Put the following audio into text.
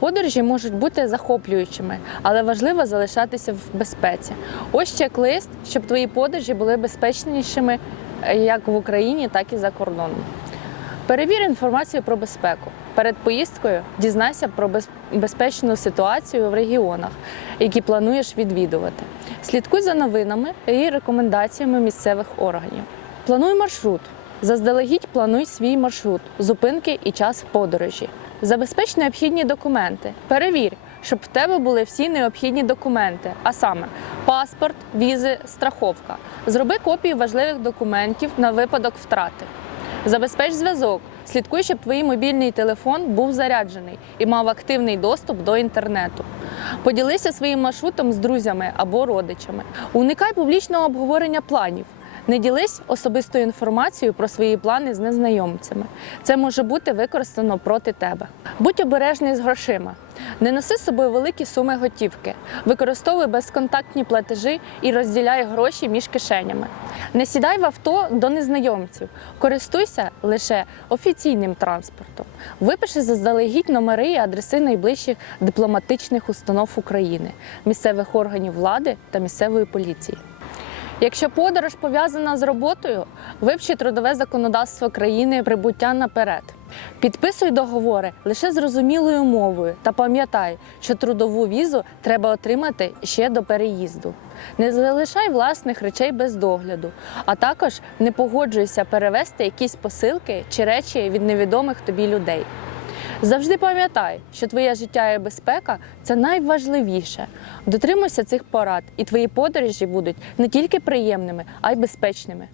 Подорожі можуть бути захоплюючими, але важливо залишатися в безпеці. Ось чек-лист, щоб твої подорожі були безпечнішими е, як в Україні, так і за кордоном. Перевір інформацію про безпеку. Перед поїздкою дізнайся про безпечну ситуацію в регіонах, які плануєш відвідувати. Слідкуй за новинами і рекомендаціями місцевих органів. Плануй маршрут. Заздалегідь плануй свій маршрут, зупинки і час подорожі. Забезпеч необхідні документи. Перевір, щоб в тебе були всі необхідні документи, а саме паспорт, візи, страховка. Зроби копії важливих документів на випадок втрати. Забезпеч зв'язок. Слідкуй, щоб твій мобільний телефон був заряджений і мав активний доступ до інтернету. Поділися своїм маршрутом з друзями або родичами. Уникай публічного обговорення планів. Не ділись особистою інформацією про свої плани з незнайомцями. Це може бути використано проти тебе. Будь обережний з грошима. Не носи з собою великі суми готівки. Використовуй безконтактні платежі і розділяй гроші між кишенями. Не сідай в авто до незнайомців. Користуйся лише офіційним транспортом. Випиши заздалегідь номери і адреси найближчих дипломатичних установ України, місцевих органів влади та місцевої поліції. Якщо подорож пов'язана з роботою, вивчи трудове законодавство країни прибуття наперед. Підписуй договори лише зрозумілою мовою та пам'ятай, що трудову візу треба отримати ще до переїзду. Не залишай власних речей без догляду, а також не погоджуйся перевезти якісь посилки чи речі від невідомих тобі людей. Завжди пам'ятай, що твоє життя і безпека це найважливіше. Дотримуйся цих порад, і твої подорожі будуть не тільки приємними, а й безпечними.